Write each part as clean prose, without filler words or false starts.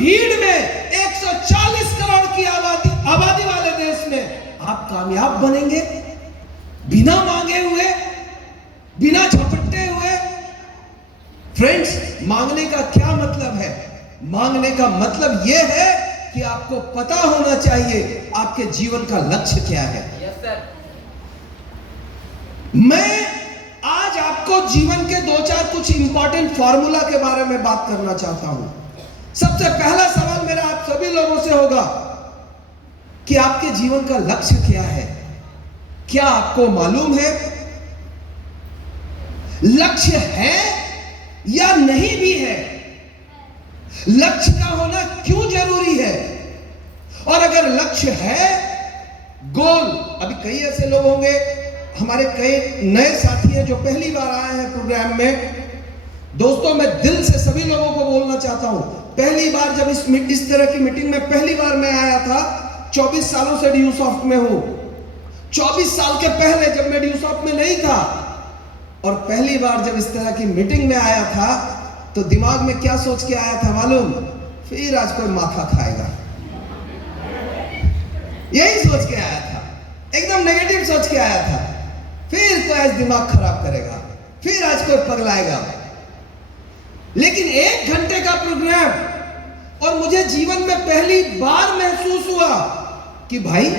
भीड़ में 140 करोड़ की आबादी वाले देश में आप कामयाब बनेंगे बिना मांगे हुए, बिना झपटते हुए? फ्रेंड्स, मांगने का क्या मतलब है? मांगने का मतलब यह है कि आपको पता होना चाहिए आपके जीवन का लक्ष्य क्या है। Yes sir. मैं आज आपको जीवन के 2-4 कुछ इंपॉर्टेंट फार्मूला के बारे में बात करना चाहता हूं। सबसे पहला सवाल मेरा आप सभी लोगों से होगा कि आपके जीवन का लक्ष्य क्या है? क्या आपको मालूम है लक्ष्य है या नहीं भी है? लक्ष्य का होना क्यों जरूरी है? और अगर लक्ष्य है, गोल, अभी कई ऐसे लोग होंगे, हमारे कई नए साथी हैं जो पहली बार आए हैं प्रोग्राम में। दोस्तों, मैं दिल से सभी लोगों को बोलना चाहता हूं, पहली बार जब इस तरह की मीटिंग में पहली बार मैं आया था, 24 सालों से ड्यूसॉफ्ट में हूं। 24 साल के पहले जब मैं ड्यूसॉफ्ट में नहीं था और पहली बार जब इस तरह की मीटिंग में आया था, तो दिमाग में क्या सोच के आया था मालूम? फिर आज कोई माथा खाएगा, यही सोच के आया था, एकदम नेगेटिव सोच के आया था। फिर कोई आज दिमाग खराब करेगा, फिर आज कोई पगलाएगा। लेकिन 1 घंटे का प्रोग्राम और मुझे जीवन में पहली बार महसूस हुआ कि भाई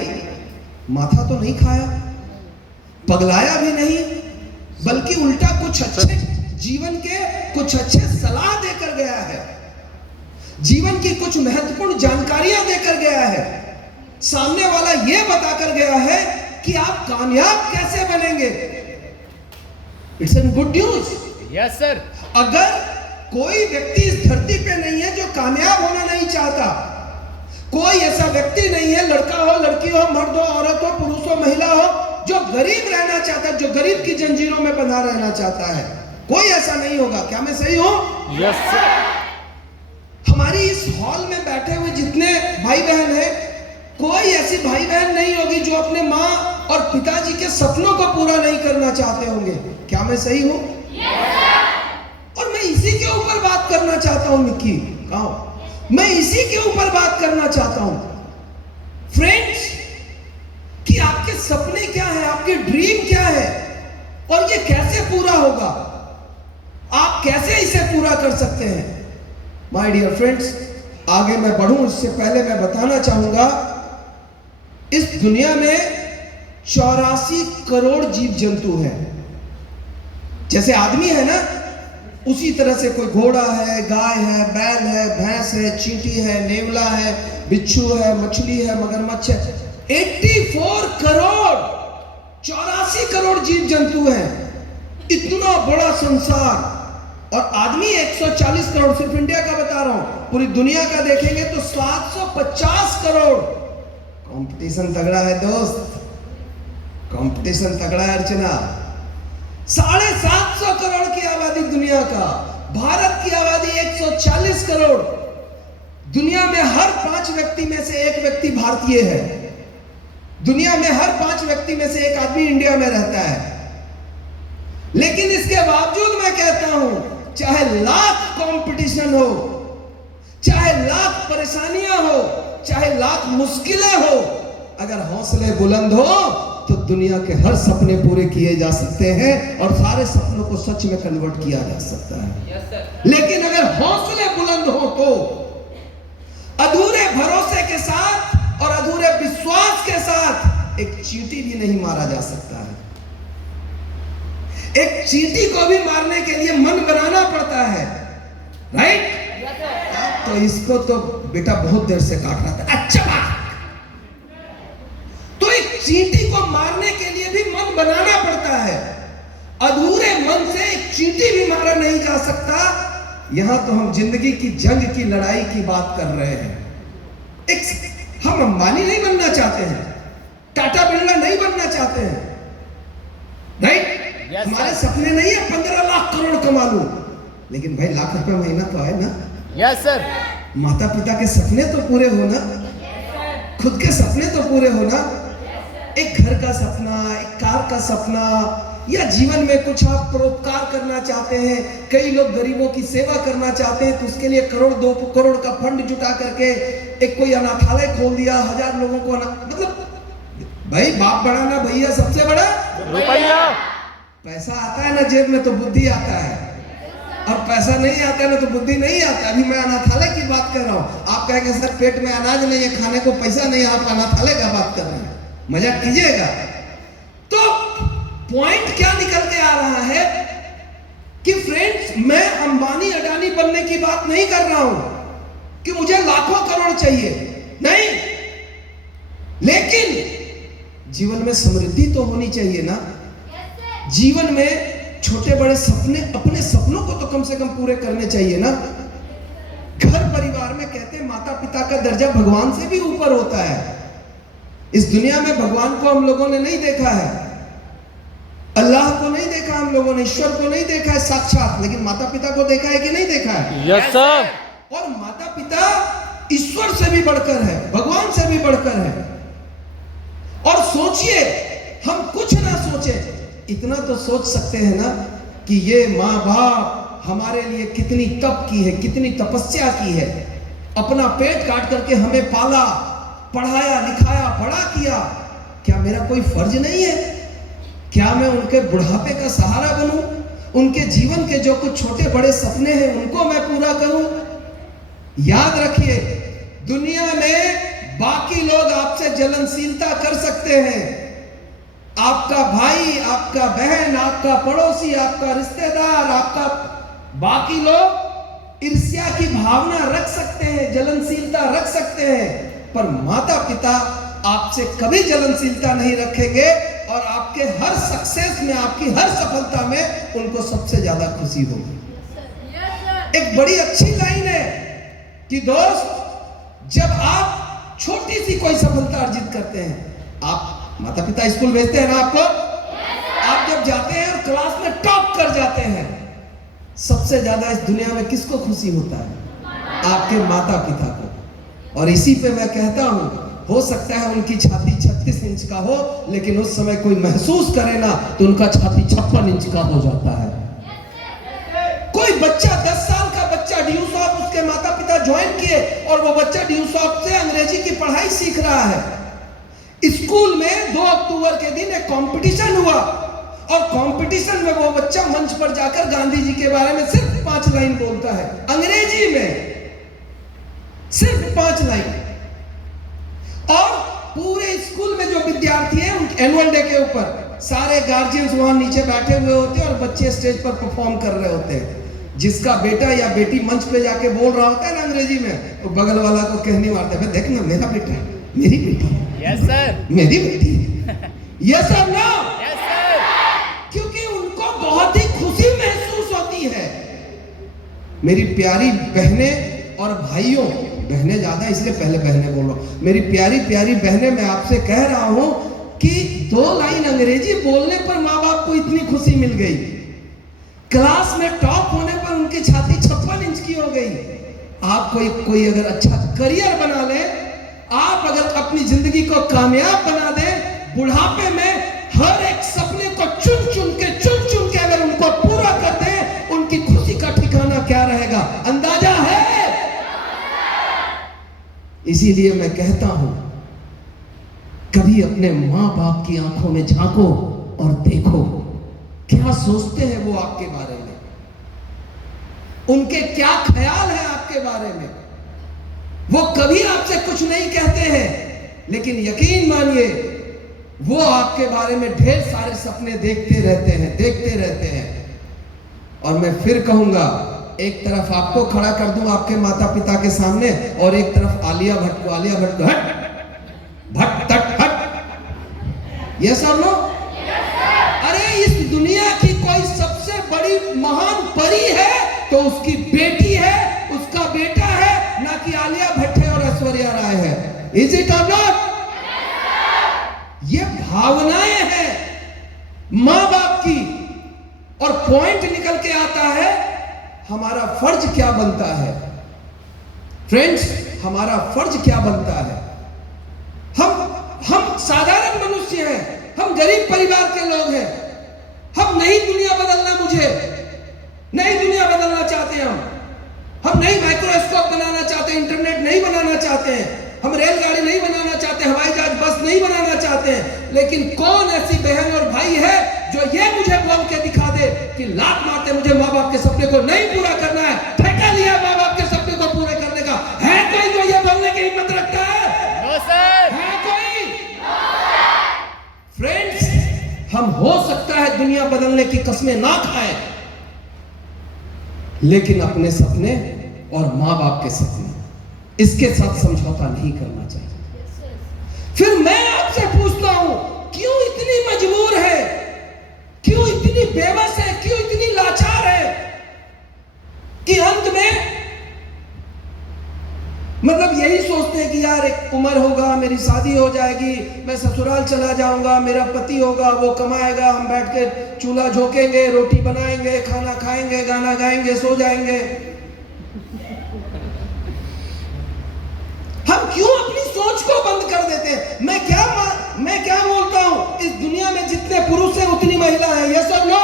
माथा तो नहीं खाया, पगलाया भी नहीं, बल्कि उल्टा कुछ अच्छे जीवन के कुछ अच्छे सलाह देकर गया है, जीवन की कुछ महत्वपूर्ण जानकारियां देकर गया है। सामने वाला यह बताकर गया है कि आप कामयाब कैसे बनेंगे। It's an good news. Yes sir. अगर कोई व्यक्ति इस धरती पे नहीं है जो कामयाब होना नहीं चाहता, कोई ऐसा व्यक्ति नहीं है, लड़का हो, लड़की हो, मर्द हो, औरत हो, पुरुष हो, महिला हो, जो गरीब रहना चाहता है, जो गरीब की जंजीरों में बंधा रहना चाहता है, कोई ऐसा नहीं होगा। क्या मैं सही हूं? Yes sir. हमारी इस हॉल में बैठे हुए जितने भाई बहन हैं, कोई ऐसी भाई बहन नहीं होगी जो अपने माँ और पिताजी के सपनों को पूरा नहीं करना चाहते होंगे। क्या मैं सही हूं? और मैं इसी के ऊपर बात करना चाहता हूं मिक्की, मैं इसी के ऊपर बात करना चाहता हूं फ्रेंड्स, कि आपके सपने क्या है, आपके ड्रीम क्या है और ये कैसे पूरा होगा, आप कैसे इसे पूरा कर सकते हैं। माय डियर फ्रेंड्स, आगे मैं बढ़ूं इससे पहले मैं बताना चाहूंगा, इस दुनिया में 84 करोड़ जीव जंतु हैं। जैसे आदमी है ना, उसी तरह से कोई घोड़ा है, गाय है, बैल है, भैंस है, चींटी है, नेवला है, बिच्छू है, मछली है, मगरमच्छ है। 84 करोड़, 84 करोड़ जीव जंतु हैं। इतना बड़ा संसार, और आदमी 140 करोड़, सिर्फ इंडिया का बता रहा हूं, पूरी दुनिया का देखेंगे तो 750 करोड़। कंपटीशन तगड़ा है दोस्त, कंपटीशन तगड़ा है अर्चना। 750 करोड़ की आबादी दुनिया का, भारत की आबादी 140 करोड़। दुनिया में हर 5 व्यक्ति में से 1 व्यक्ति भारतीय है, दुनिया में हर 5 व्यक्ति में से 1 आदमी इंडिया में रहता है। लेकिन इसके बावजूद मैं कहता हूं, चाहे लाख कंपटीशन हो, चाहे लाख परेशानियां हो, चाहे लाख मुश्किलें हो, अगर हौसले बुलंद हो तो दुनिया के हर सपने पूरे किए जा सकते हैं और सारे सपनों को सच में कन्वर्ट किया जा सकता है। लेकिन अगर हौसले बुलंद हो तो अधूरे भरोसे के साथ और अधूरे विश्वास के साथ एक चींटी भी नहीं मारा जा सकता है। एक चींटी को भी मारने के लिए मन बनाना पड़ता है, राइट? तो इसको तो बेटा बहुत देर से काट रहा था। अच्छा बात। तो एक चींटी को मारने के लिए भी मन बनाना पड़ता है। अधूरे मन से एक चींटी भी मारा नहीं जा सकता। यहां तो हम जिंदगी की जंग की लड़ाई की बात कर रहे हैं। हम अंबानी नहीं बनना चाहते हैं, टाटा बिरला नहीं बनना चाहते हैं, राइट? हमारे सपने नहीं है 15 लाख करोड़ कमा लूं, लेकिन भाई लाख रुपए महीना तो है ना। Yes sir. माता पिता के सपने तो पूरे होना, खुद के सपने तो पूरे होना, एक घर का सपना, एक कार का सपना, या जीवन में कुछ आप परोपकार करना चाहते हैं, कई लोग गरीबों की सेवा करना चाहते हैं, तो उसके लिए करोड़ 2 करोड़ का फंड जुटा करके एक कोई अनाथालय खोल दिया, 1000 लोगों को मतलब भाई बाप बड़ा ना भैया, सबसे बड़ा रुपया। पैसा आता है ना जेब में तो बुद्धि आता है, और पैसा नहीं आता है ना तो बुद्धि नहीं आता। अभी मैं अनाथालय की बात कर रहा हूँ, आप कहेंगे सर पेट में अनाज नहीं है, खाने को पैसा नहीं, आप अनाथालय का बात कर रहे हैं, मजाक कीजिएगा। तो पॉइंट क्या निकल के आ रहा है कि फ्रेंड्स, मैं अंबानी अडानी बनने की बात नहीं कर रहा हूं कि मुझे लाखों करोड़ चाहिए, नहीं, लेकिन जीवन में समृद्धि तो होनी चाहिए ना। जीवन में छोटे बड़े सपने, अपने सपनों को तो कम से कम पूरे करने चाहिए ना। घर परिवार में कहते हैं माता पिता का दर्जा भगवान से भी ऊपर होता है। इस दुनिया में भगवान को हम लोगों ने नहीं देखा है, अल्लाह को नहीं देखा हम लोगों ने, ईश्वर को नहीं देखा है साक्षात, लेकिन माता पिता को देखा है कि नहीं देखा है? Yes sir. और माता पिता ईश्वर से भी बढ़कर है, भगवान से भी बढ़कर है। और सोचिए, हम कुछ ना सोचे, इतना तो सोच सकते हैं ना कि ये माँ बाप हमारे लिए कितनी तप की है, कितनी तपस्या की है, अपना पेट काट करके हमें पाला, पढ़ाया लिखाया, बड़ा किया। क्या मेरा कोई फर्ज नहीं है? क्या मैं उनके बुढ़ापे का सहारा बनूं? उनके जीवन के जो कुछ छोटे बड़े सपने हैं उनको मैं पूरा करूं? याद रखिए, दुनिया में बाकी लोग आपसे जलनशीलता कर सकते हैं, आपका भाई, आपका बहन, आपका पड़ोसी, आपका रिश्तेदार, आपका बाकी लोग ईर्ष्या की भावना रख सकते हैं, जलनशीलता रख सकते हैं, पर माता पिता आपसे कभी जलनशीलता नहीं रखेंगे, और आपके हर सक्सेस में, आपकी हर सफलता में उनको सबसे ज्यादा खुशी होगी। एक बड़ी अच्छी लाइन है कि दोस्त, जब आप छोटी सी कोई सफलता अर्जित करते हैं, आप माता पिता स्कूल भेजते हैं ना आपको, आप जब जाते हैं और क्लास में टॉप कर जाते हैं, सबसे ज्यादा इस दुनिया में किसको खुशी होता है? आपके माता पिता को। और इसी पे मैं कहता हूं, हो सकता है उनकी छाती 36 इंच का हो, लेकिन उस समय कोई महसूस करे ना तो उनका छाती 56 इंच का हो जाता है। कोई बच्चा 10 साल का बच्चा ड्यू शॉप उसके माता पिता ज्वाइन किए, और वो बच्चा ड्यू शॉप से अंग्रेजी की पढ़ाई सीख रहा है। स्कूल में 2 अक्टूबर के दिन एक कंपटीशन हुआ, और कंपटीशन में वो बच्चा मंच पर जाकर गांधी जी के बारे में सिर्फ 5 लाइन बोलता है, अंग्रेजी में सिर्फ 5 लाइन। और पूरे स्कूल में जो विद्यार्थी हैं, एनुअल डे के ऊपर सारे गार्जियंस वहां नीचे बैठे हुए होते हैं और बच्चे स्टेज पर परफॉर्म कर रहे होते हैं। जिसका बेटा या बेटी मंच पे जाके बोल रहा होता है ना अंग्रेजी में, तो बगल वाला को कहनी मारता है, देख ना मेरा बेटा है, मेरी बेटी है, यस सर, मेरी बेटी है, यस और नो? Yes sir. क्योंकि उनको बहुत ही खुशी महसूस होती है। मेरी प्यारी बहनें और भाइयों, बहनें ज्यादा इसलिए पहले बहनें बोल रहा हूं, मेरी प्यारी प्यारी बहनें, मैं आपसे कह रहा हूं कि 2 लाइन अंग्रेजी बोलने पर माँ बाप को इतनी खुशी मिल गई, क्लास में टॉप होने पर उनकी छाती 56 इंच की हो गई। आप कोई अगर अच्छा करियर बना ले, आप अगर अपनी जिंदगी को कामयाब बना दे, बुढ़ापे में हर एक सपने को चुन चुन के अगर उनको पूरा कर दे, उनकी खुशी का ठिकाना क्या रहेगा, अंदाजा है? इसीलिए मैं कहता हूं, कभी अपने मां बाप की आंखों में झांको और देखो क्या सोचते हैं वो आपके बारे में, उनके क्या ख्याल है आपके बारे में। वो कभी आपसे कुछ नहीं कहते हैं, लेकिन यकीन मानिए वो आपके बारे में ढेर सारे सपने देखते रहते हैं। और मैं फिर कहूंगा, एक तरफ आपको खड़ा कर दूं आपके माता पिता के सामने, और एक तरफ आलिया भट्ट को हट, ये सब लो। अरे इस दुनिया की कोई सबसे बड़ी महान परी है तो उसकी बेटी है, उसका बेटा है, ना कि आलिया भट्ट है और ऐश्वर्या राय है। इज इट और नॉट? ये भावनाएं हैं मां बाप की। और पॉइंट निकल के आता है, हमारा फर्ज क्या बनता है फ्रेंड्स, हमारा फर्ज क्या बनता है। हम साधारण मनुष्य हैं, हम गरीब परिवार के लोग हैं, अब नई दुनिया बदलना, मुझे नई दुनिया बदलना चाहते हैं हम नई माइक्रोस्कोप बनाना चाहते हैं, इंटरनेट नहीं बनाना चाहते हैं, हम रेलगाड़ी नहीं बनाना चाहते, हवाई जहाज बस नहीं बनाना चाहते हैं। लेकिन कौन ऐसी बहन और भाई है जो ये मुझे बोल के दिखा दे कि लात मारते मुझे माँ बाप के सपने को नहीं पूरा करना है, ठेका लिया माँ बाप के सपने को पूरे करने का? है कोई जो ये बोलने की हिम्मत रखता है? No sir. है कोई? फ्रेंड्स, हम हो सकता है दुनिया बदलने की कस्में ना खाएं, लेकिन अपने सपने और माँ बाप के सपने, इसके साथ समझौता नहीं करना चाहिए। फिर मैं आपसे पूछता हूं, क्यों इतनी मजबूर है, क्यों इतनी बेबस है, क्यों इतनी लाचार है कि अंत में मतलब यही सोचते हैं कि यार एक उम्र होगा, मेरी शादी हो जाएगी, मैं ससुराल चला जाऊंगा, मेरा पति होगा, वो कमाएगा, हम बैठ के चूल्हा झोंकेंगे, रोटी बनाएंगे, खाना खाएंगे, गाना गाएंगे, सो जाएंगे। हम क्यों अपनी सोच को बंद कर देते हैं? मैं क्या बोलता हूं, इस दुनिया में जितने पुरुष हैं उतनी महिला है। यस और नो?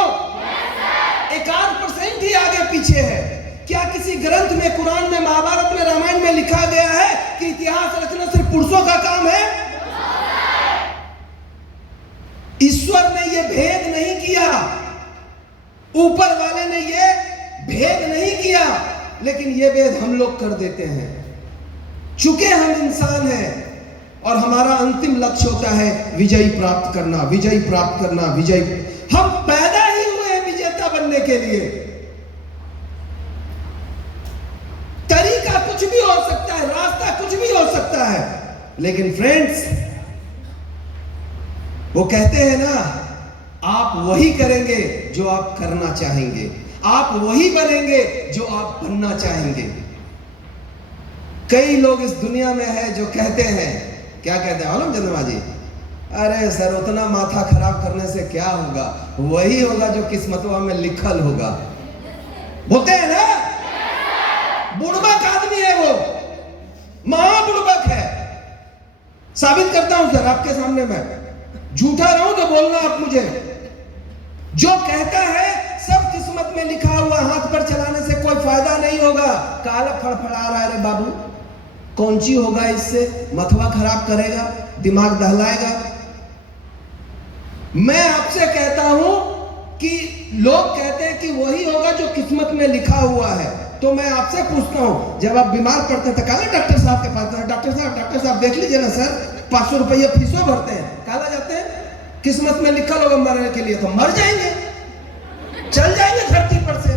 एक आध % ही आगे पीछे है। क्या किसी ग्रंथ में, कुरान में, महाभारत में, रामायण में लिखा गया है कि इतिहास रचना सिर्फ पुरुषों का काम है? ईश्वर ने यह भेद नहीं किया, ऊपर वाले ने यह भेद नहीं किया, लेकिन यह भेद हम लोग कर देते हैं। चूंकि हम इंसान हैं और हमारा अंतिम लक्ष्य होता है विजयी प्राप्त करना, विजयी प्राप्त करना, विजयी। हम पैदा ही हुए हैं विजेता बनने के लिए। तरीका कुछ भी हो सकता है, रास्ता कुछ भी हो सकता है, लेकिन फ्रेंड्स, वो कहते हैं ना, आप वही करेंगे जो आप करना चाहेंगे, आप वही बनेंगे जो आप बनना चाहेंगे। कई लोग इस दुनिया में है जो कहते हैं, क्या कहते हैं मालूम चंद्रमा जी? अरे सर, उतना माथा खराब करने से क्या होगा, वही होगा जो किस्मतवा में लिखल होगा। बोलते हैं ना, बुड़बक आदमी है वो, महाबुड़बक है। साबित करता हूं सर आपके सामने, मैं झूठा रहूं तो बोलना आप मुझे। जो कहता है सब किस्मत में लिखा हुआ, हाथ पर चलाने से कोई फायदा नहीं होगा, काला फड़फड़ा रहा है, रे बाबू कौन सी होगा इससे, मथवा खराब करेगा, दिमाग दहलाएगा। मैं आपसे कहता हूं कि लोग कहते हैं कि वही होगा जो किस्मत में लिखा हुआ है। तो मैं आपसे पूछता हूं, जब आप बीमार पड़ते हैं तो काला डॉक्टर साहब के पास, डॉक्टर साहब देख लीजिए ना सर, 500 रुपया फीसों भरते हैं, काला जाते हैं। किस्मत में लिखा होगा मरने के लिए, तो मर जाएंगे, चल जाएंगे धरती पर से,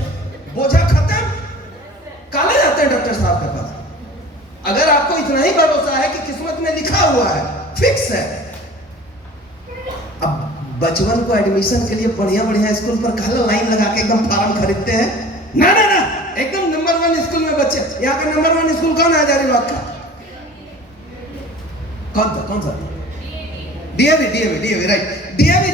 बोझा खत्म, काले जाते हैं डॉक्टर साहब के पास। अगर आपको इतना ही भरोसा है कि किस्मत में लिखा हुआ है, फिक्स है। अब बचपन को एडमिशन के लिए बढ़िया स्कूल पर काला लाइन लगा के एकदम फार्म खरीदते हैं। ना ना ना, एकदम नंबर 1 स्कूल में बच्चे, यहाँ का नंबर 1 स्कूल कौन है हजारीबाग का? कौन सा? DAV, right. डीएवी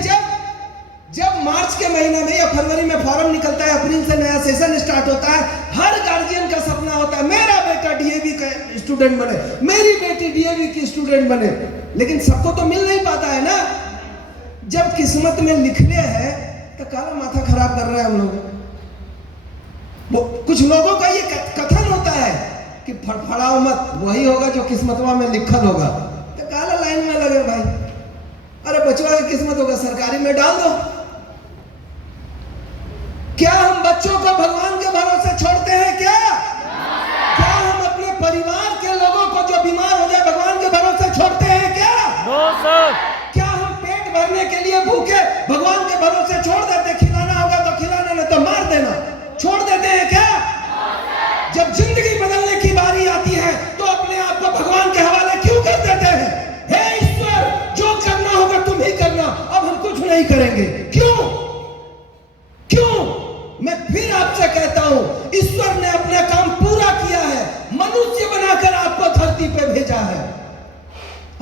जब मार्च के महीने में या फरवरी में फॉर्म निकलता है, अप्रैल से नया सेशन स्टार्ट होता है, हर गार्जियन का सपना होता है मेरा बेटा डीएवी का स्टूडेंट बने, मेरी बेटी डीएवी की स्टूडेंट बने। लेकिन सबको तो मिल नहीं पाता है ना। जब किस्मत में लिखने हैं तो काला माथा खराब कर रहे हैं हम लोग। कुछ लोगों का ये कथन होता है कि फड़फड़ाओ मत, वही होगा जो किस्मतवा में लिखल होगा। तो काला लाइन में लगे भाई, अरे बचवा की किस्मत होगा सरकारी में डाल दो। क्या हम बच्चों को भगवान के भरोसे छोड़ते हैं? क्या हम अपने परिवार के लोगों को जो बीमार हो जाए भगवान के भरोसे छोड़ते हैं? क्या नो सर। क्या हम पेट भरने के लिए भूखे भगवान के भरोसे छोड़ देते? खिलाना होगा तो खिलाना, नहीं तो मार देना, छोड़ देते हैं क्या? जब जिंदगी बदलने की बारी आती है तो अपने आप को भगवान के हवाले क्यों कर देते हैं? हे ईश्वर, जो करना होगा तुम ही करना, अब हम कुछ नहीं करेंगे। क्यों? मैं फिर आपसे कहता हूं, ईश्वर ने अपना काम पूरा किया है, मनुष्य बनाकर आपको धरती पे भेजा है।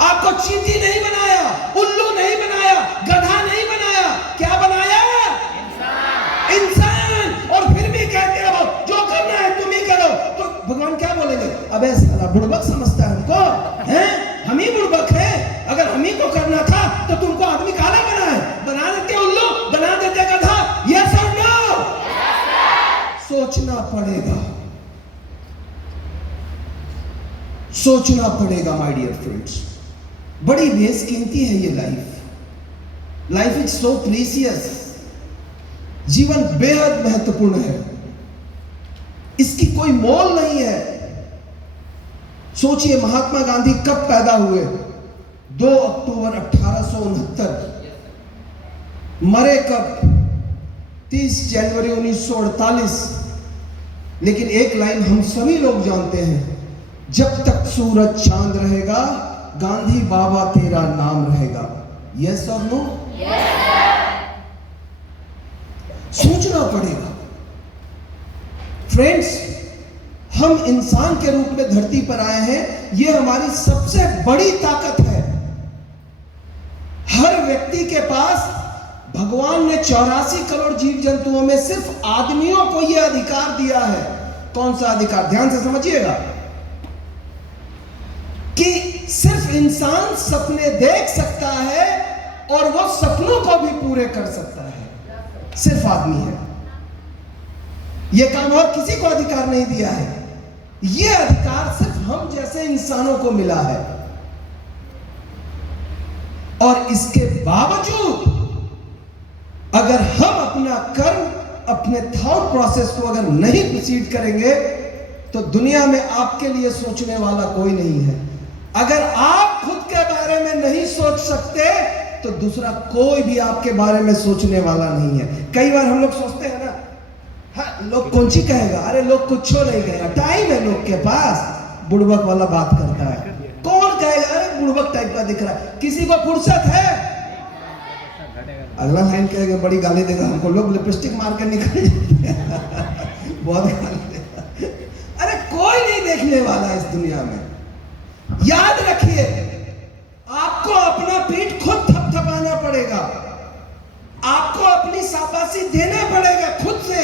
आपको चींटी नहीं बनाया, उल्लू नहीं बनाया, गधा नहीं बनाया, क्या बनाया? इंसान। और फिर भी कहते हो जो करना है तुम ही करो, तो भगवान क्या बोलेंगे? अबे साला बुड़बक समझता है हमको, हैं? हम ही बुड़बक है। अगर हम ही को करना था तो तुमको आदमी काला बना है, बना देते उल्लू, बना देते गधा, सोचना पड़ेगा माय डियर फ्रेंड्स। बड़ी बेसकीमती है ये लाइफ इज सो प्रीसियस। जीवन बेहद महत्वपूर्ण है, इसकी कोई मोल नहीं है। सोचिए महात्मा गांधी कब पैदा हुए? 2 अक्टूबर 1869। मरे कब? 30 जनवरी 1948। लेकिन एक लाइन हम सभी लोग जानते हैं, जब तक सूरज चांद रहेगा गांधी बाबा तेरा नाम रहेगा। यस और नो? सोचना पड़ेगा फ्रेंड्स। हम इंसान के रूप में धरती पर आए हैं, यह हमारी सबसे बड़ी ताकत है। हर व्यक्ति के पास भगवान ने 84 करोड़ जीव जंतुओं में सिर्फ आदमियों को यह अधिकार दिया है। कौन सा अधिकार? ध्यान से समझिएगा कि सिर्फ इंसान सपने देख सकता है और वो सपनों को भी पूरे कर सकता है। सिर्फ आदमी है। यह काम और किसी को अधिकार नहीं दिया है। यह अधिकार सिर्फ हम जैसे इंसानों को मिला है। और इसके बावजूद अगर हम अपना कर्म, अपने थॉट प्रोसेस को अगर नहीं प्रोसीड करेंगे तो दुनिया में आपके लिए सोचने वाला कोई नहीं है। अगर आप खुद के बारे में नहीं सोच सकते तो दूसरा कोई भी आपके बारे में सोचने वाला नहीं है। कई बार हम लोग सोचते हैं ना, हाँ लोग कौन सी कहेगा, अरे लोग कुछ नहीं कहेगा, टाइम है लोग के पास। बुड़बक वाला बात करता है, कौन कहेगा, अरे बुड़बक टाइप का दिख रहा है, किसी को फुर्सत है? अगला लाइन कहेगा, बड़ी गाली देगा हमको, लोग लिपस्टिक मार कर निकल जाते हैं। बहुत गाली देगा। अरे कोई नहीं देखने वाला इस दुनिया में। याद रखिए, आपको अपना पीठ खुद थपथपाना पड़ेगा, आपको अपनी शाबाशी देना पड़ेगा खुद से,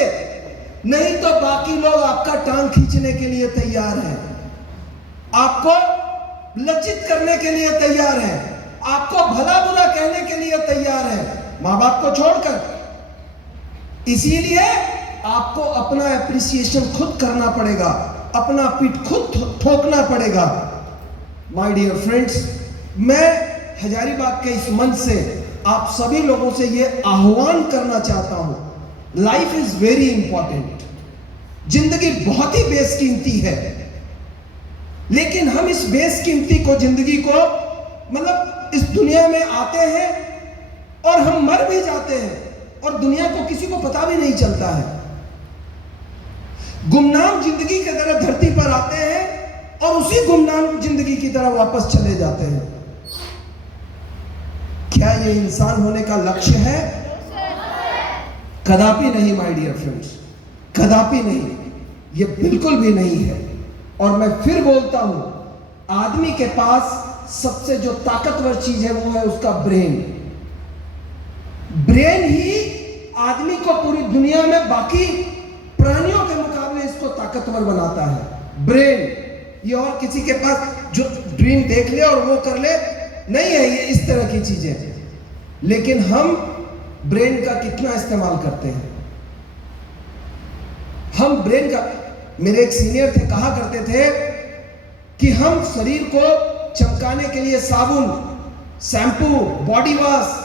नहीं तो बाकी लोग आपका टांग खींचने के लिए तैयार हैं, आपको लज्जित करने के लिए तैयार हैं, आपको भला बुरा कहने के लिए तैयार है, मां बाप को छोड़कर। इसीलिए आपको अपना एप्रिसिएशन खुद करना पड़ेगा, अपना पीठ खुद ठोकना पड़ेगा। माय डियर फ्रेंड्स, मैं हजारीबाग के इस मंच से आप सभी लोगों से यह आह्वान करना चाहता हूं, लाइफ इज वेरी इंपॉर्टेंट। जिंदगी बहुत ही बेसकीमती है, लेकिन हम इस बेसकीमती को, जिंदगी को, मतलब इस दुनिया में आते हैं और हम मर भी जाते हैं और दुनिया को किसी को पता भी नहीं चलता है। गुमनाम जिंदगी की तरह धरती पर आते हैं और उसी गुमनाम जिंदगी की तरह वापस चले जाते हैं। क्या ये इंसान होने का लक्ष्य है? कदापि नहीं माय डियर फ्रेंड्स, कदापि नहीं, ये बिल्कुल भी नहीं है। और मैं फिर बोलता हूं, आदमी के पास सबसे जो ताकतवर चीज है वो है उसका ब्रेन। ब्रेन ही आदमी को पूरी दुनिया में बाकी प्राणियों के मुकाबले इसको ताकतवर बनाता है। ब्रेन, ये और किसी के पास जो ड्रीम देख ले और वो कर ले नहीं है, ये इस तरह की चीजें। लेकिन हम ब्रेन का कितना इस्तेमाल करते हैं? हम ब्रेन का, मेरे एक सीनियर थे, कहा करते थे कि हम शरीर को चमकाने के लिए साबुन, शैम्पू, बॉडी वॉश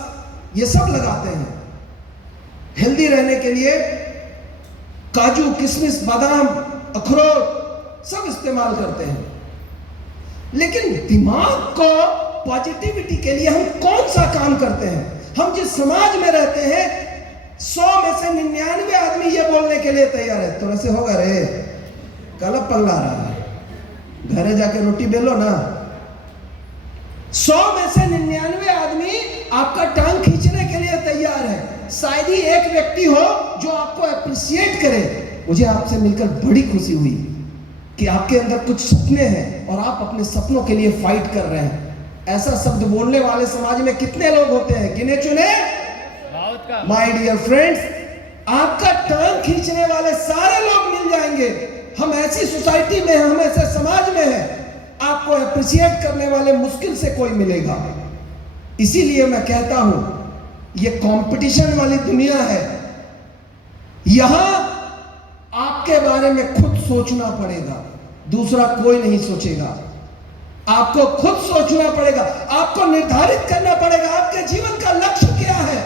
ये सब लगाते हैं। हेल्दी रहने के लिए काजू, किशमिश, बादाम, अखरोट सब इस्तेमाल करते हैं। लेकिन दिमाग को पॉजिटिविटी के लिए हम कौन सा काम करते हैं? हम जिस समाज में रहते हैं 100 में से 99 आदमी ये बोलने के लिए तैयार है, थोड़ा से होगा रे, कल पल्ला रहा है, घरे जाके रोटी बेलो ना। 100 में से 99 आदमी आपका टांग खींचने के लिए तैयार है। शायद ही एक व्यक्ति हो जो आपको अप्रिशिएट करे। मुझे आपसे मिलकर बड़ी खुशी हुई कि आपके अंदर कुछ सपने हैं और आप अपने सपनों के लिए फाइट कर रहे हैं। ऐसा शब्द बोलने वाले समाज में कितने लोग होते हैं? गिने चुने। माय डियर फ्रेंड्स, आपका टांग खींचने वाले सारे लोग मिल जाएंगे। हम ऐसी सोसाइटी में हैं, हम ऐसे समाज में हैं, आपको अप्रिशिएट करने वाले मुश्किल से कोई मिलेगा। इसीलिए मैं कहता हूं, ये कंपटीशन वाली दुनिया है, यहां आपके बारे में खुद सोचना पड़ेगा, दूसरा कोई नहीं सोचेगा। आपको खुद सोचना पड़ेगा, आपको निर्धारित करना पड़ेगा आपके जीवन का लक्ष्य क्या है,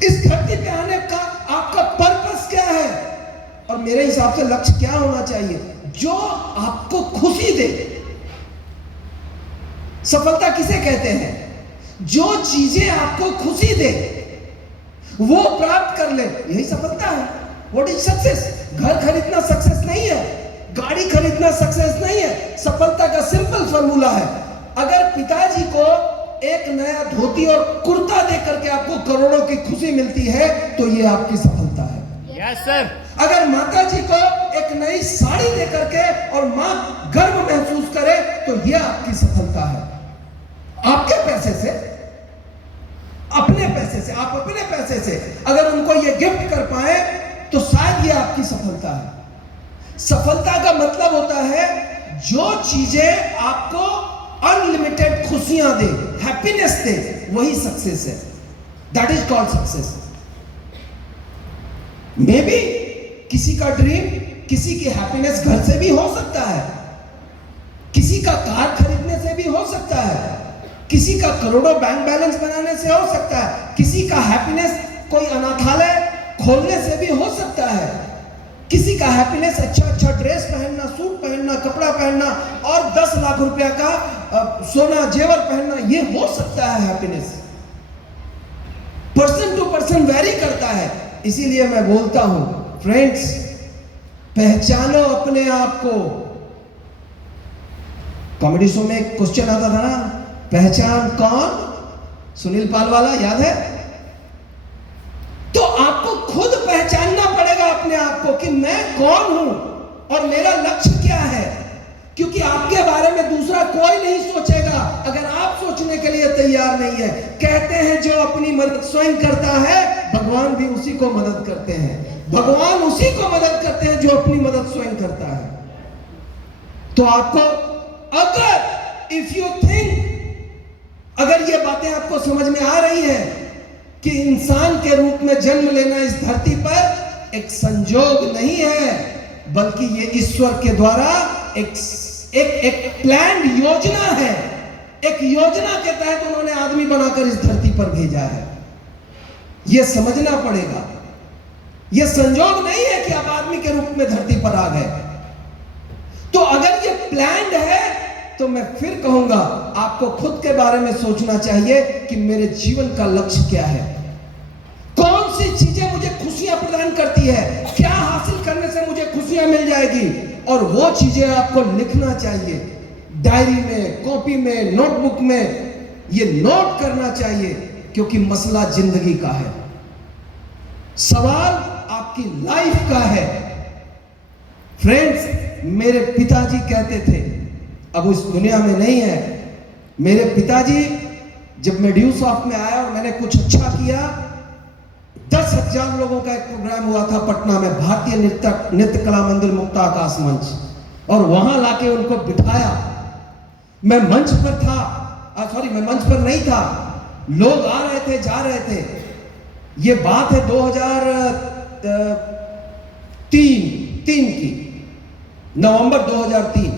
इस धरती पे आने का आपका पर्पस क्या है। और मेरे हिसाब से लक्ष्य क्या होना चाहिए, जो आपको खुशी दे। सफलता किसे कहते हैं, जो चीजें आपको खुशी दे वो प्राप्त कर ले, यही सफलता है। What is success? घर खरीदना सक्सेस नहीं है, गाड़ी खरीदना सक्सेस नहीं है। सफलता का सिंपल फॉर्मूला है, अगर पिताजी को एक नया धोती और कुर्ता दे करके आपको करोड़ों की खुशी मिलती है तो ये आपकी सफलता है। Yes sir. अगर माता जी को एक नई साड़ी दे करके और मां गर्व महसूस करे तो ये आपकी सफलता है। आपके पैसे से, अपने पैसे से, आप अपने पैसे से अगर उनको ये गिफ्ट कर पाए तो शायद ये आपकी सफलता है। सफलता का मतलब होता है जो चीजें आपको अनलिमिटेड खुशियां दे, हैप्पीनेस दे, वही सक्सेस है। That is called success. May be किसी का ड्रीम, किसी की हैप्पीनेस घर से भी हो सकता है, किसी का कार खरीदने से भी हो सकता है, किसी का करोड़ों बैंक बैलेंस बनाने से हो सकता है, किसी का हैप्पीनेस कोई अनाथालय खोलने से भी हो सकता है, किसी का हैप्पीनेस अच्छा ड्रेस पहनना, सूट पहनना, कपड़ा पहनना और 10 लाख रुपया का सोना जेवर पहनना, ये हो सकता है happiness. Person to person vary करता है। इसीलिए मैं बोलता हूं फ्रेंड्स, पहचानो अपने आप को। कॉमेडी शो में एक क्वेश्चन आता था ना, पहचान कौन, सुनील पाल वाला, याद है? तो आपको खुद पहचानना पड़ेगा अपने आप को कि मैं कौन हूं और मेरा लक्ष्य क्या है, क्योंकि आपके बारे में दूसरा कोई नहीं सोचेगा अगर आप सोचने के लिए तैयार नहीं है। कहते हैं जो अपनी मदद स्वयं करता है भगवान भी उसी को मदद करते हैं, भगवान उसी को मदद करते हैं जो अपनी मदद स्वयं करता है। तो आपको अगर इफ यू थिंक, अगर ये बातें आपको समझ में आ रही है कि इंसान के रूप में जन्म लेना इस धरती पर एक संजोग नहीं है, बल्कि ये ईश्वर के द्वारा एक प्लान योजना है, एक योजना के तहत उन्होंने आदमी बनाकर इस धरती पर भेजा है। यह समझना पड़ेगा, यह संजोग नहीं है कि आप आदमी के रूप में धरती पर आ गए। तो अगर ये प्लान्ड है तो मैं फिर कहूंगा आपको खुद के बारे में सोचना चाहिए कि मेरे जीवन का लक्ष्य क्या है, कौन सी चीजें मुझे खुशियां प्रदान करती है, क्या हासिल करने से मुझे खुशियां मिल जाएगी, और वो चीजें आपको लिखना चाहिए डायरी में, कॉपी में, नोटबुक में, ये नोट करना चाहिए, क्योंकि मसला जिंदगी का है, सवाल आपकी लाइफ का है। फ्रेंड्स, मेरे पिताजी कहते थे, अब उस दुनिया में नहीं है, मेरे पिताजी जब मैं ड्यूसॉफ्ट में आया और मैंने कुछ अच्छा किया, 10,000 लोगों का एक प्रोग्राम हुआ था पटना में, भारतीय नृत्य कला मंदिर मुक्त आकाश मंच, और वहां लाके उनको बिठाया। मैं मंच पर था, मैं मंच पर नहीं था, लोग आ रहे थे, जा रहे थे। ये बात है 2003 की, नवंबर 2003।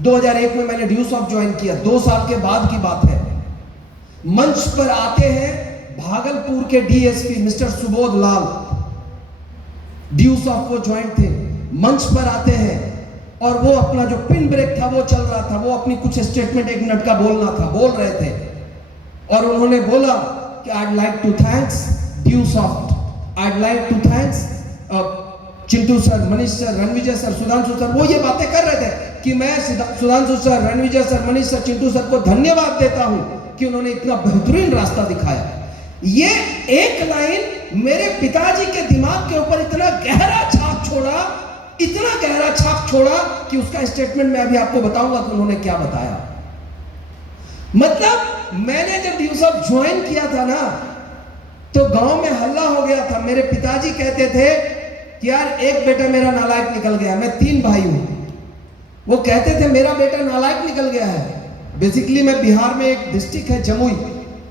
2001 में मैंने ड्यूसॉफ्ट ज्वाइन किया, 2 साल के बाद की बात है। मंच पर आते हैं भागलपुर के डीएसपी मिस्टर सुबोध लाल, ड्यूसॉफ्ट वो ज्वाइन थे, मंच पर आते हैं और वो अपना जो पिन ब्रेक था वो चल रहा था, वो अपनी कुछ स्टेटमेंट 1 मिनट का बोलना था, बोल रहे थे, और उन्होंने बोला कि I'd like to thanks ड्यूसॉफ्ट, I'd like to thanks Chintu sir, Manish sir, Ranvijay sir, Sudhanshu sir. वो ये बातें कर रहे थे कि मैं Sudhanshu sir, Ranvijay sir, Manish sir, Chintu sir को धन्यवाद देता हूं कि उन्होंने इतना बेहतरीन रास्ता दिखाया। ये एक लाइन मेरे पिताजी के दिमाग के ऊपर इतना गहरा छाप छोड़ा, इतना गहरा छाप छोड़ा कि उसका स्टेटमेंट मैं अभी आपको बताऊंगा कि उन्होंने क्या बताया। मतलब मैंने जब ड्यूसॉफ्ट ज्वाइन किया था ना, तो गांव में हल्ला हो गया था। मेरे पिताजी कहते थे कि यार एक बेटा मेरा नालायक निकल गया, मैं 3 भाई हूं, वो कहते थे मेरा बेटा नालायक निकल गया है। बेसिकली मैं बिहार में एक डिस्ट्रिक्ट है जमुई,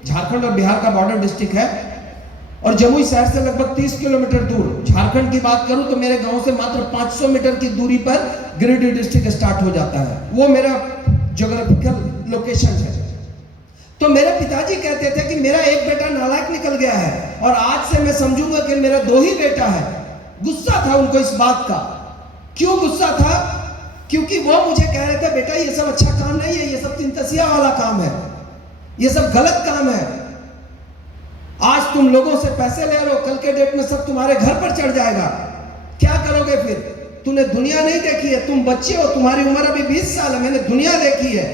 झारखंड और बिहार का बॉर्डर डिस्ट्रिक्ट है, और जमुई शहर से लगभग 30 किलोमीटर दूर। झारखंड की बात करूं तो मेरे गांव से मात्र 500 मीटर की दूरी पर गिरिडीह डिस्ट्रिक्ट स्टार्ट हो जाता है। वो मेरा ज्योग्राफिकल लोकेशन है। तो मेरे पिताजी कहते थे कि मेरा एक बेटा नालायक निकल गया है और आज से मैं समझूंगा कि मेरा 2 ही बेटा है। गुस्सा था उनको इस बात का। क्यों गुस्सा था? क्योंकि वो मुझे कह रहे थे बेटा ये सब अच्छा काम नहीं है, ये सब तिनतसिया वाला काम है, ये सब गलत काम है। आज तुम लोगों से पैसे ले रहे हो, कल के डेट में सब तुम्हारे घर पर चढ़ जाएगा, क्या करोगे फिर? तूने दुनिया नहीं देखी है, तुम बच्चे हो, तुम्हारी उम्र अभी 20 साल है, मैंने दुनिया देखी है।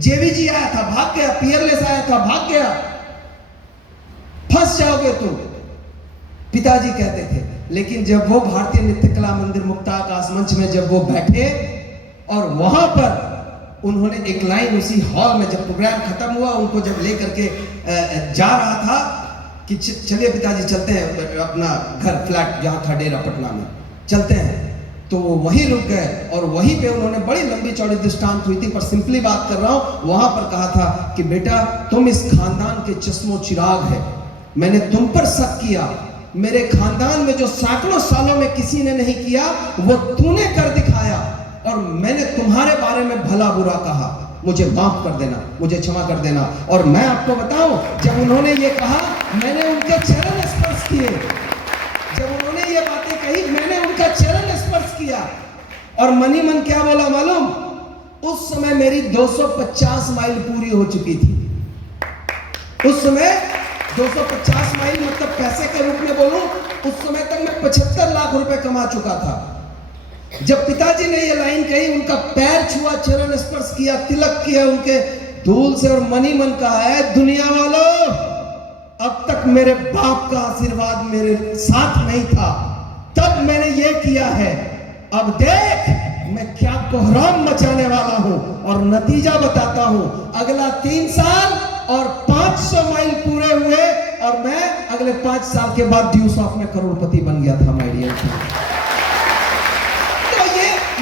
जेवीजी आया था भाग गया, पीयरलेस आया था भाग गया, फंस जाओगे तुम, पिताजी कहते थे। लेकिन जब वो भारतीय नृत्य कला मंदिर मुक्ताकाश मंच में जब वो बैठे और वहां पर उन्होंने एक लाइन उसी हॉल में जब प्रोग्राम खत्म हुआ, उनको जब लेकर के जा रहा था कि चलिए पिताजी चलते हैं अपना घर फ्लैट जहां था डेरा पटना में, चलते हैं, तो वो वहीं रुक गए और वहीं पे उन्होंने बड़ी लंबी चौड़ी दृष्टांत हुई थी, पर सिंपली बात कर रहा हूं। वहां पर कहा था कि बेटा तुम इस खानदान के चश्मो चिराग है, मैंने तुम पर शक किया, मेरे खानदान में जो सैकड़ों सालों में किसी ने नहीं किया वो तूने कर दिखाया, और मैंने तुम्हारे बारे में भला बुरा कहा, मुझे माफ कर देना, मुझे क्षमा कर देना। और मैं आपको बताऊं, जब उन्होंने ये कहा मैंने उनके चरण स्पर्श किए, जब उन्होंने ये बातें कही मैंने उनका चरण स्पर्श किया। और मनी मन क्या बोला मालूम? उस समय मेरी 250 माइल पूरी हो चुकी थी। उस समय 250 माइल मतलब पैसे के रूप में बोलूं, उस समय तक मैं 75 लाख रुपए कमा चुका था। जब पिताजी ने ये लाइन कही, उनका पैर छुआ, चरण स्पर्श किया, तिलक किया उनके धूल से, और मनी मन कहा है दुनिया वालों, अब तक मेरे बाप का आशीर्वाद मेरे साथ नहीं था, तब मैंने ये किया है, अब देख मैं क्या कोहराम मचाने वाला हूं, और नतीजा बताता हूं। अगला 3 साल और 500 माइल पूरे हुए और मैं अगले 5 साल के बाद ड्यू सॉफ्ट में करोड़पति बन गया था। माय डियर, तो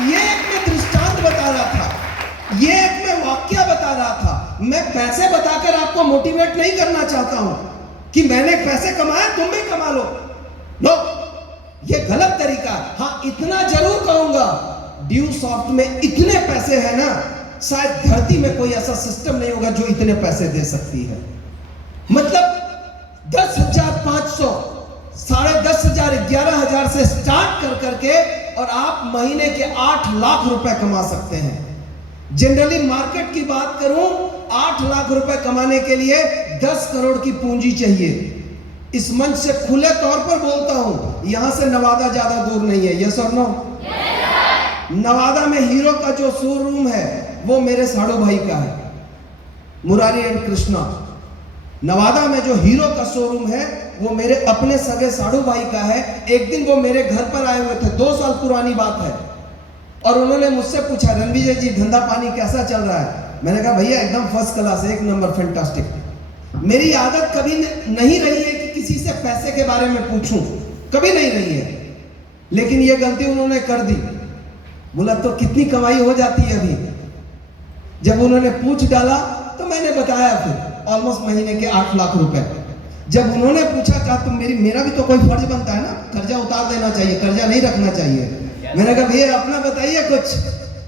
ये एक मैं दृष्टांत बता रहा था, ये एक मैं वाक्य बता रहा था। मैं पैसे बताकर आपको मोटिवेट नहीं करना चाहता हूं कि मैंने पैसे कमाए तुम भी कमा लो, नो, ये गलत तरीका। हाँ, इतना जरूर कहूंगा, ड्यू सॉफ्ट में इतने पैसे हैं ना, शायद धरती में कोई ऐसा सिस्टम नहीं होगा जो इतने पैसे दे सकती है। मतलब 10,500, 10,500, 11,000 से स्टार्ट कर करके और आप महीने के 8 लाख रुपए कमा सकते हैं। जनरली मार्केट की बात करूं, 8 लाख रुपए कमाने के लिए 10 करोड़ की पूंजी चाहिए। इस मंच से खुले तौर पर बोलता हूं, यहां से नवादा ज्यादा दूर नहीं है, यस और नो? नवादा में हीरो का जो शोरूम है वो मेरे साड़ू भाई का है, मुरारी एंड कृष्णा। नवादा में जो हीरो का शोरूम है वो मेरे अपने सगे साड़ू भाई का है। एक दिन वो मेरे घर पर आए हुए थे, 2 साल पुरानी बात है, और उन्होंने मुझसे पूछा रणविजय जी धंधा पानी कैसा चल रहा है? मैंने कहा भैया एकदम फर्स्ट क्लास, 1 नंबर, फैंटास्टिक। मेरी आदत कभी नहीं रही है कि किसी से पैसे के बारे में पूछूं, कभी नहीं रही है, लेकिन ये गलती उन्होंने कर दी। बोला तो कितनी कमाई हो जाती है अभी? जब उन्होंने पूछ डाला तो मैंने बताया, फिर ऑलमोस्ट महीने के 8 लाख रुपए। जब उन्होंने पूछा, कहा तो मेरा भी तो कोई फर्ज बनता है ना, कर्जा उतार देना चाहिए, कर्जा नहीं रखना चाहिए। मैंने कहा भैया अपना बताइए कुछ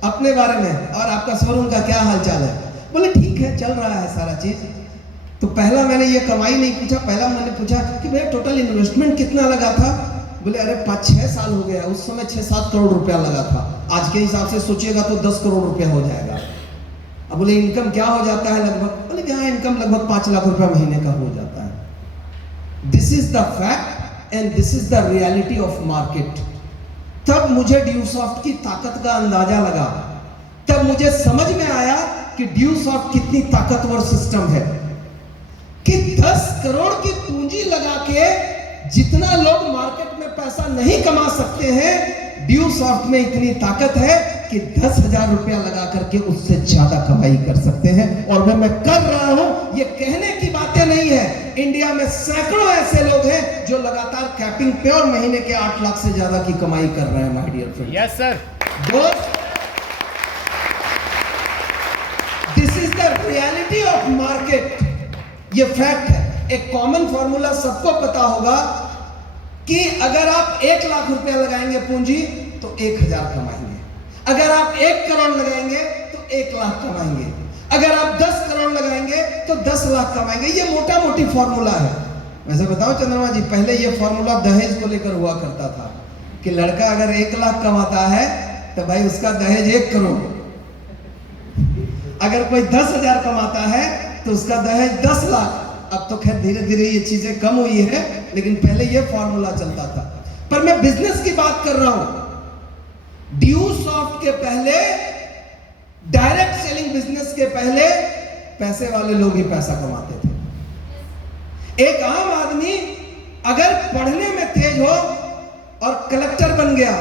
अपने बारे में, और आपका शोरूम का क्या हाल चाल है? बोले ठीक है, चल रहा है सारा चीज। तो पहला मैंने ये कमाई नहीं पूछा, पहला मैंने पूछा कि भैया टोटल इन्वेस्टमेंट कितना लगा था? बोले अरे 5-6 साल हो गया, उस समय 6-7 करोड़ रुपया लगा था, आज के हिसाब से सोचिएगा तो 10 करोड़ रुपया हो जाएगा। अब बोले इनकम क्या हो जाता है लगभग? बोले क्या इनकम लगभग 5 लाख रुपया महीने का हो जाता है। This is the fact and this is the reality of market. तब मुझे ड्यू सॉफ्ट की ताकत का अंदाजा लगा, तब मुझे समझ में आया कि ड्यू सॉफ्ट कितनी ताकतवर सिस्टम है, कि 10 करोड़ की पूंजी लगा के जितना लोग मार्केट में पैसा नहीं कमा सकते हैं, ड्यू सॉफ्ट में इतनी ताकत है कि 10,000 रुपया लगा करके उससे ज्यादा कमाई कर सकते हैं। और वो मैं कर रहा हूं, ये कहने की बातें नहीं है। इंडिया में सैकड़ों ऐसे लोग हैं जो लगातार कैपिंग पे और महीने के 8 लाख से ज्यादा की कमाई कर रहे हैं। My dear friend, yes sir, this is the reality of market, ये फैक्ट है। एक कॉमन फॉर्मूला सबको पता होगा कि अगर आप 1 लाख रुपया लगाएंगे पूंजी तो 1000 कमाएंगे, अगर आप 1 करोड़ लगाएंगे तो 1 लाख कमाएंगे, अगर आप 10 करोड़ लगाएंगे तो 10 लाख कमाएंगे। ये मोटा मोटी फॉर्मूला है। वैसे बताओ चंद्रमा जी, पहले ये फॉर्मूला दहेज को लेकर हुआ करता था कि लड़का अगर 1 लाख कमाता है तो भाई उसका दहेज 1 करोड़, अगर कोई 10,000 कमाता है तो उसका दहेज 10 लाख। अब तो खैर धीरे धीरे ये चीजें कम हुई है, लेकिन पहले ये फॉर्मूला चलता था। पर मैं बिजनेस की बात कर रहा हूं। ड्यू सॉफ्ट के पहले, डायरेक्ट सेलिंग बिजनेस के पहले पैसे वाले लोग ही पैसा कमाते थे। एक आम आदमी अगर पढ़ने में तेज हो और कलेक्टर बन गया,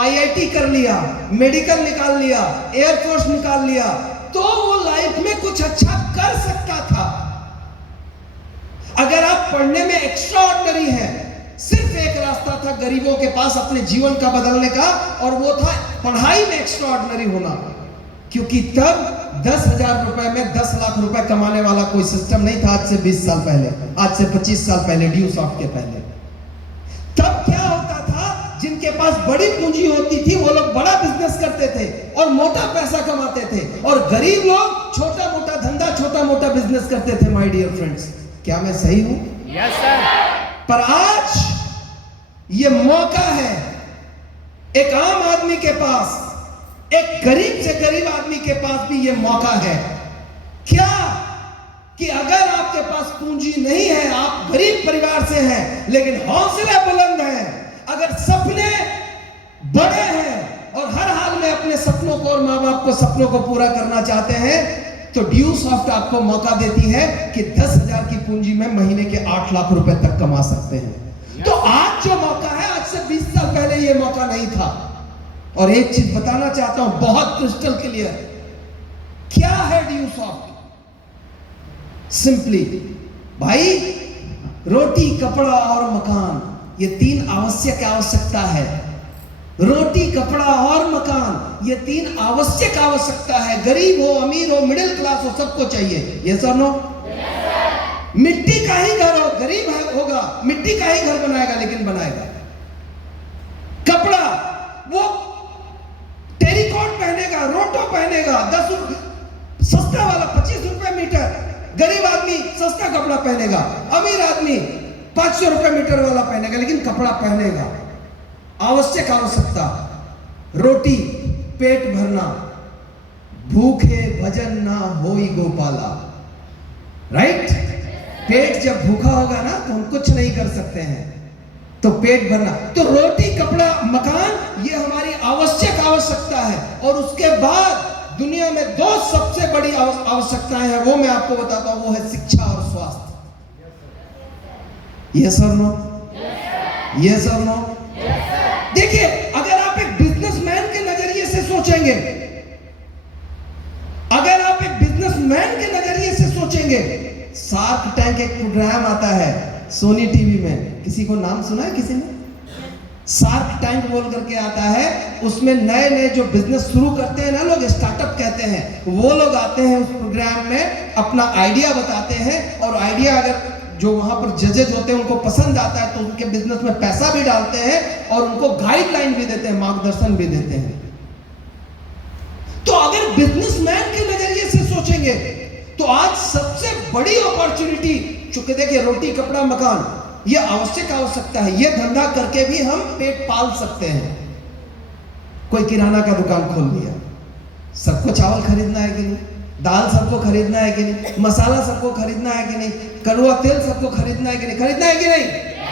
IIT कर लिया, मेडिकल निकाल लिया, एयरफोर्स निकाल लिया, तो वो लाइफ में कुछ अच्छा कर सकता था। अगर आप पढ़ने में एक्स्ट्रा ऑर्डिनरी है, सिर्फ एक रास्ता था गरीबों के पास अपने जीवन का बदलने का, और वो था पढ़ाई में एक्स्ट्रा ऑर्डिनरी होना। क्योंकि तब 10,000 रुपए में 10 लाख रुपए कमाने वाला कोई सिस्टम नहीं था। आज से 20 साल पहले, आज से 25 साल पहले, ड्यू सॉफ्ट के पहले। तब क्या होता था, जिनके पास बड़ी पूंजी होती थी वो लोग बड़ा बिजनेस करते थे और मोटा पैसा कमाते थे, और गरीब लोग छोटा मोटा धंधा, छोटा मोटा बिजनेस करते थे। माय डियर फ्रेंड्स, क्या मैं सही हूं? Yes sir. पर आज ये मौका है एक आम आदमी के पास, एक गरीब से गरीब आदमी के पास भी ये मौका है। क्या कि अगर आपके पास पूंजी नहीं है, आप गरीब परिवार से हैं, लेकिन हौसले बुलंद हैं, अगर सपने बड़े हैं और हर हाल में अपने सपनों को और मां बाप को सपनों को पूरा करना चाहते हैं, तो ड्यू सॉफ्ट आपको मौका देती है कि 10,000 की पूंजी में महीने के 8 लाख रुपए तक कमा सकते हैं। तो आज जो मौका है, आज से 20 साल पहले ये मौका नहीं था। और एक चीज बताना चाहता हूं बहुत क्रिस्टल क्लियर, क्या है ड्यू सॉफ्ट? सिंपली भाई, रोटी, कपड़ा और मकान, ये 3 आवश्यकता है। रोटी, कपड़ा और मकान, ये 3 आवश्यक आवश्यकता है। गरीब हो, अमीर हो, मिडिल क्लास हो, सबको चाहिए। ये सर नो? मिट्टी का ही घर हो, गरीब होगा, मिट्टी का ही घर बनाएगा, लेकिन बनाएगा। कपड़ा, वो टेरिकॉट पहनेगा, रोटो पहनेगा, 10 सस्ता वाला 25 रुपए मीटर। गरीब आदमी सस्ता कपड़ा पहनेगा, अमीर आदमी 500 रुपए मीटर वाला पहनेगा, लेकिन कपड़ा पहनेगा। आवश्यक आवश्यकता, रोटी, पेट भरना, भूखे भजन ना होई गोपाला, राइट? पेट जब भूखा होगा ना तो हम कुछ नहीं कर सकते हैं, तो पेट भरना। तो रोटी, कपड़ा, मकान, ये हमारी आवश्यक आवश्यकता है। और उसके बाद दुनिया में 2 सबसे बड़ी आवश्यकताएं हैं, वो मैं आपको बताता हूं, वो है शिक्षा और स्वास्थ्य। यस और नो? यस और नो? देखिए, अगर आप एक बिजनेसमैन के नजरिए से सोचेंगे, अगर आप एक बिजनेसमैन के नजरिए से सोचेंगे, शार्क टैंक एक प्रोग्राम आता है सोनी टीवी में, किसी को नाम सुना है किसी ने? शार्क टैंक बोल करके आता है। उसमें नए नए जो बिजनेस शुरू करते हैं ना लोग, स्टार्टअप कहते हैं, वो लोग आते हैं उस प्रोग्राम में, अपना आइडिया बताते हैं, और आइडिया अगर जो वहां पर जजेज होते हैं उनको पसंद आता है तो उनके बिजनेस में पैसा भी डालते हैं और उनको गाइडलाइन भी देते हैं, मार्गदर्शन भी देते हैं। तो अगर बिजनेसमैन के नजरिए से सोचेंगे तो आज सबसे बड़ी अपॉर्चुनिटी, चूंकि देखिए रोटी, कपड़ा, मकान, ये आवश्यक आवश्यकता है, ये धंधा करके भी हम पेट पाल सकते हैं। कोई किराना का दुकान खोल लिया, सबको चावल खरीदना है कि नहीं, दाल सबको खरीदना है कि नहीं, मसाला सबको खरीदना है कि नहीं, कड़वा तेल सबको खरीदना है कि नहीं, खरीदना है कि नहीं?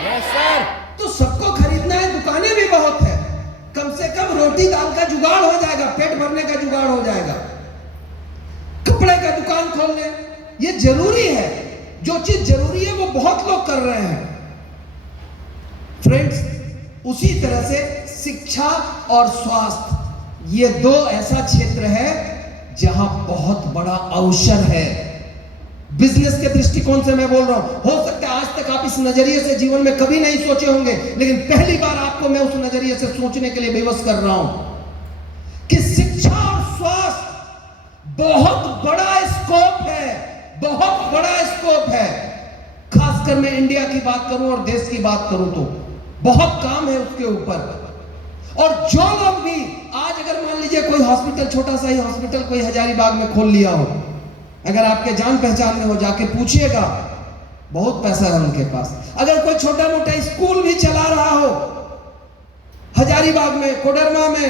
Yes sir. तो सबको खरीदना है, दुकानें भी बहुत है, कम से कम रोटी दाल का जुगाड़ हो जाएगा, पेट भरने का जुगाड़ हो जाएगा। कपड़े का दुकान खोलने, ये जरूरी है। जो चीज जरूरी है वो बहुत लोग कर रहे हैं फ्रेंड्स। उसी तरह से शिक्षा और स्वास्थ्य, ये 2 ऐसा क्षेत्र है जहां बहुत बड़ा अवसर है। बिजनेस के दृष्टिकोण से मैं बोल रहा हूं, हो सकता है आज तक आप इस नजरिए से जीवन में कभी नहीं सोचे होंगे, लेकिन पहली बार आपको मैं उस नजरिए से सोचने के लिए विवश कर रहा हूं कि शिक्षा और स्वास्थ्य बहुत बड़ा स्कोप है, बहुत बड़ा स्कोप है। खास खासकर मैं इंडिया की बात करूं और देश की बात करूं तो बहुत काम है उसके ऊपर। और जो लोग भी आज अगर मान लीजिए कोई हॉस्पिटल, छोटा सा ही हॉस्पिटल कोई हजारीबाग में खोल लिया हो, अगर आपके जान पहचान में हो जाके पूछिएगा, बहुत पैसा है उनके पास। अगर कोई छोटा मोटा स्कूल भी चला रहा हो हजारीबाग में, कोडरमा में,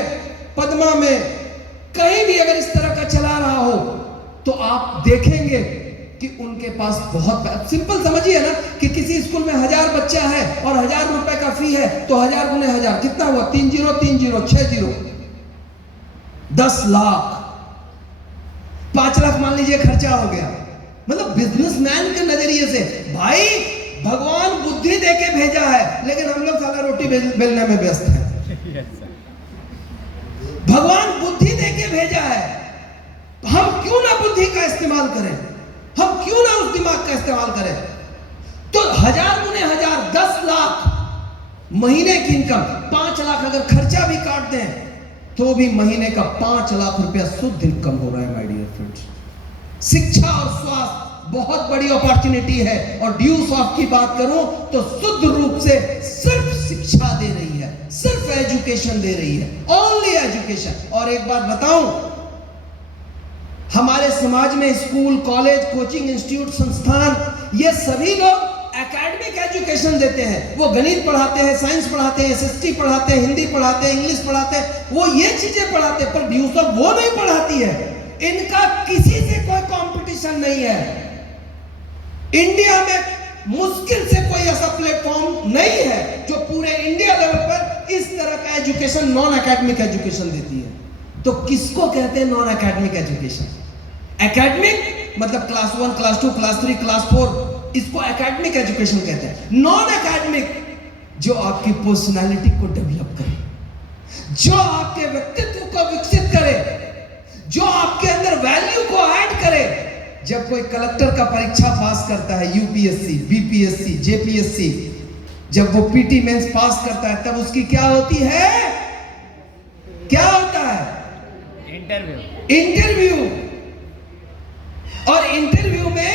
पदमा में, कहीं भी अगर इस तरह का चला रहा हो तो आप देखेंगे कि उनके पास बहुत, सिंपल समझिए ना कि किसी स्कूल में 1000 बच्चा है और 1000 रुपए का फी है तो 1000 गुने 1000 कितना हुआ? 3 0 3 0 6 0 10 लाख, 5 लाख मान लीजिए खर्चा हो गया। मतलब बिजनेसमैन के नजरिए से भाई भगवान बुद्धि देके भेजा है, लेकिन हम लोग साला रोटी बेलने में व्यस्त हैं। भगवान बुद्धि देके भेजा है, हम क्यों ना बुद्धि का इस्तेमाल करें, हम क्यों ना उस दिमाग का इस्तेमाल करें। तो 1000 गुने 1000 10 लाख महीने की इनकम, 5 लाख अगर खर्चा भी काट दें तो भी महीने का 5 लाख रुपया शुद्ध इनकम हो रहा है माय डियर फ्रेंड्स। शिक्षा और स्वास्थ्य बहुत बड़ी अपॉर्चुनिटी है, और ड्यूज ऑफ की बात करूं तो शुद्ध रूप से सिर्फ शिक्षा दे रही है, सिर्फ एजुकेशन दे रही है, ओनली एजुकेशन। और एक बात बताऊं, हमारे समाज में स्कूल, कॉलेज, कोचिंग इंस्टीट्यूट, संस्थान, ये सभी लोग एकेडमिक एजुकेशन देते हैं। वो गणित पढ़ाते हैं, साइंस पढ़ाते हैं, एसएसटी पढ़ाते हैं, हिंदी पढ़ाते हैं, इंग्लिश पढ़ाते हैं, वो ये चीजें पढ़ाते हैं, पर ड्यूज ऑफ वो नहीं पढ़ाती है। इनका किसी से कोई कंपटीशन नहीं है। इंडिया में मुश्किल से कोई ऐसा प्लेटफॉर्म नहीं है जो पूरे इंडिया लेवल पर इस तरह का एजुकेशन, नॉन एकेडमिक एजुकेशन देती है। तो किसको कहते हैं नॉन एकेडमिक एजुकेशन? एकेडमिक मतलब क्लास 1, क्लास 2, क्लास 3, क्लास 4, इसको एकेडमिक एजुकेशन कहते हैं। नॉन एकेडमिक जो आपकी पर्सनालिटी को डेवलप करे, जो आपके व्यक्तित्व को विकसित करे, जो आपके अंदर वैल्यू को ऐड करे। जब कोई कलेक्टर का परीक्षा पास करता है, यूपीएससी, बीपीएससी, जेपीएससी, जब वो पीटी मेंस पास करता है तब उसकी क्या होती है? क्या होता है? इंटरव्यू। और इंटरव्यू में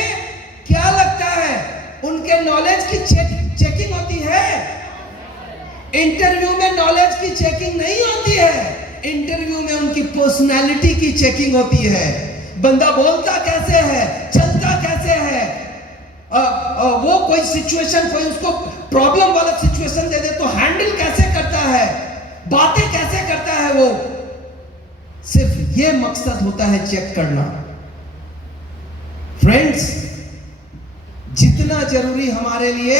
क्या लगता है? उनके नॉलेज की चेकिंग होती है। इंटरव्यू में नॉलेज की चेकिंग नहीं होती है, इंटरव्यू में उनकी पर्सनालिटी की चेकिंग होती है। बंदा बोलता कैसे है, चलता कैसे है, वो कोई सिचुएशन, कोई उसको प्रॉब्लम वाला सिचुएशन दे दे तो हैंडल कैसे करता है, बातें कैसे करता है। वो सिर्फ ये मकसद होता है चेक करना। फ्रेंड्स, जितना जरूरी हमारे लिए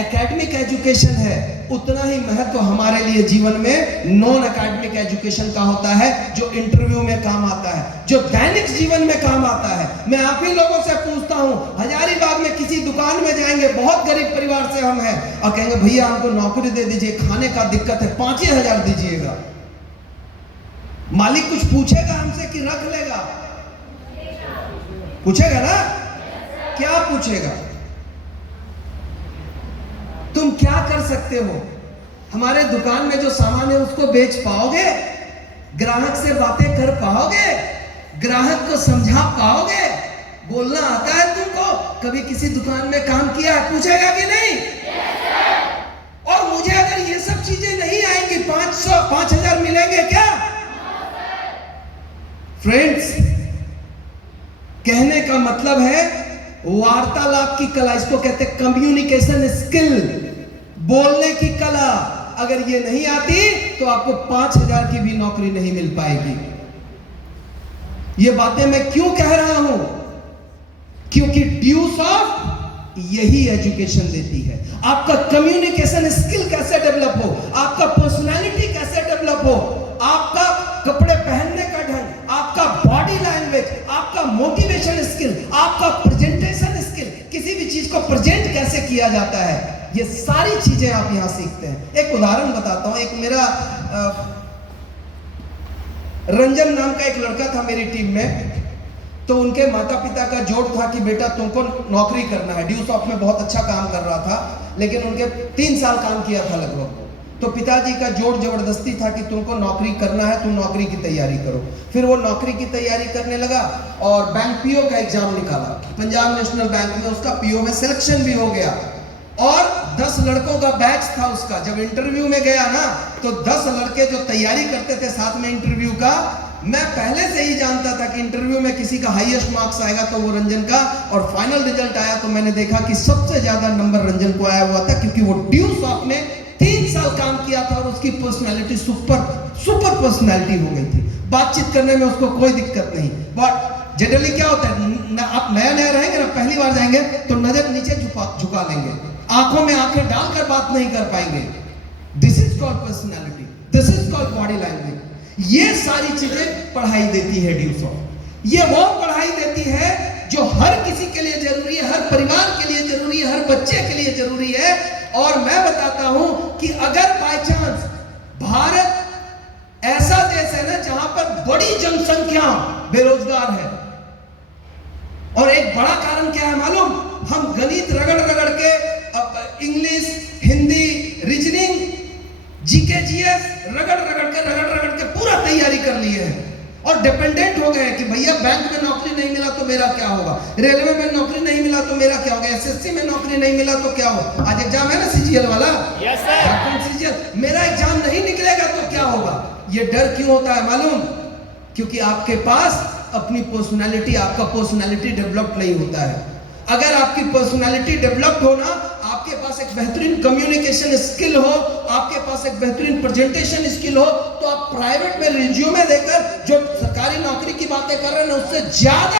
एकेडमिक एजुकेशन है, उतना ही महत्व हमारे लिए जीवन में नॉन एकेडमिक एजुकेशन का होता है, जो इंटरव्यू में काम आता है, जो दैनिक जीवन में काम आता है। मैं आप ही लोगों से पूछता हूं, हजारीबाग में किसी दुकान में जाएंगे, बहुत गरीब परिवार से हम हैं, और कहेंगे भैया हमको नौकरी दे दीजिए, खाने का दिक्कत है, 5,000 दीजिएगा। मालिक कुछ पूछेगा हमसे कि रख लेगा? पूछेगा ना? क्या पूछेगा? तुम क्या कर सकते हो? हमारे दुकान में जो सामान है उसको बेच पाओगे? ग्राहक से बातें कर पाओगे? ग्राहक को समझा पाओगे? बोलना आता है तुमको? कभी किसी दुकान में काम किया है? पूछेगा कि नहीं? और मुझे अगर ये सब चीजें नहीं आएंगी, 500 5,000 मिलेंगे क्या? फ्रेंड्स, कहने का मतलब है वार्तालाप की कला, इसको कहते हैं कम्युनिकेशन स्किल, बोलने की कला। अगर ये नहीं आती तो आपको 5,000 की भी नौकरी नहीं मिल पाएगी। ये बातें मैं क्यों कह रहा हूं? क्योंकि ड्यूज ऑफ यही एजुकेशन देती है। आपका कम्युनिकेशन स्किल कैसे डेवलप हो, आपका पर्सनालिटी कैसे डेवलप हो, आपका कपड़े पहनने का ढंग, आपका बॉडी लैंग्वेज, आपका मोटिवेशन स्किल, आपका प्रेजेंटेशन स्किल, किसी भी चीज को प्रेजेंट कैसे किया जाता है, ये सारी चीजें आप यहां सीखते हैं। एक उदाहरण बताता हूं। एक मेरा रंजन नाम का एक लड़का था मेरी टीम में। तो उनके माता पिता का जोड़ था कि बेटा तुमको नौकरी करना है। ड्यूज ऑफ में बहुत अच्छा काम कर रहा था, लेकिन उनके 3 साल काम किया था लगभग। तो पिताजी का जोड़ जबरदस्ती था कि तुमको नौकरी करना है, तुम नौकरी की तैयारी करो। फिर वो नौकरी की तैयारी करने लगा और बैंक पीओ का एग्जाम निकाला। पंजाब नेशनल बैंक में उसका पीओ में सिलेक्शन भी हो गया। और 10 लड़कों का बैच था उसका। जब इंटरव्यू में गया ना तो 10 लड़के जो तैयारी करते थे साथ में इंटरव्यू का, मैं पहले से ही जानता था कि इंटरव्यू में किसी का हाईएस्ट मार्क्स आएगा तो वो रंजन का, और फाइनल रिजल्ट आया तो मैंने देखा कि सबसे ज्यादा नंबर रंजन को आया हुआ था, क्योंकि वो ड्यू शॉप में 3 साल काम किया था और उसकी पर्सनालिटी सुपर पर्सनालिटी हो गई थी। बातचीत करने में उसको कोई दिक्कत नहीं। बट जनरली क्या होता है, आप नया रहेंगे ना, पहली बार जाएंगे तो नजर नीचे झुका लेंगे, आंखों में आंखें डालकर बात नहीं कर पाएंगे। This is called personality, this is called body language. ये सारी चीजें पढ़ाई देती है ड्यू शॉप। ये वो पढ़ाई देती है जो हर किसी के लिए जरूरी है, हर परिवार के लिए जरूरी है, हर बच्चे के लिए जरूरी है। और मैं बताता हूं कि अगर बाय चांस भारत ऐसा देश है ना जहां पर बड़ी जनसंख्या बेरोजगार है, और एक बड़ा कारण क्या है मालूम, हम गणित रगड़ के English, Hindi, reasoning, GK, GS रगड़ के पूरा तैयारी कर लिए हैं और डिपेंडेंट हो गए कि भैया बैंक में नौकरी नहीं मिला तो मेरा क्या होगा, रेलवे में नौकरी नहीं मिला तो मेरा क्या होगा, एसएससी में नौकरी नहीं मिला तो क्या होगा। आज एग्जाम है ना सीजीएल वाला, यस सर, सीजीएल, मेरा एग्जाम नहीं निकलेगा तो क्या होगा। ये डर क्यों होता है मालूम, क्योंकि आपके पास अपनी पर्सनालिटी, आपका पर्सनालिटी डेवलप नहीं होता है। अगर आपकी पर्सनालिटी डेवलप हो ना, आपके पास एक बेहतरीन कम्युनिकेशन स्किल हो, आपके पास एक बेहतरीन प्रेजेंटेशन स्किल हो, तो आप प्राइवेट में रिज्यूमे देकर जो सरकारी नौकरी की बातें कर रहे हैं उससे ज्यादा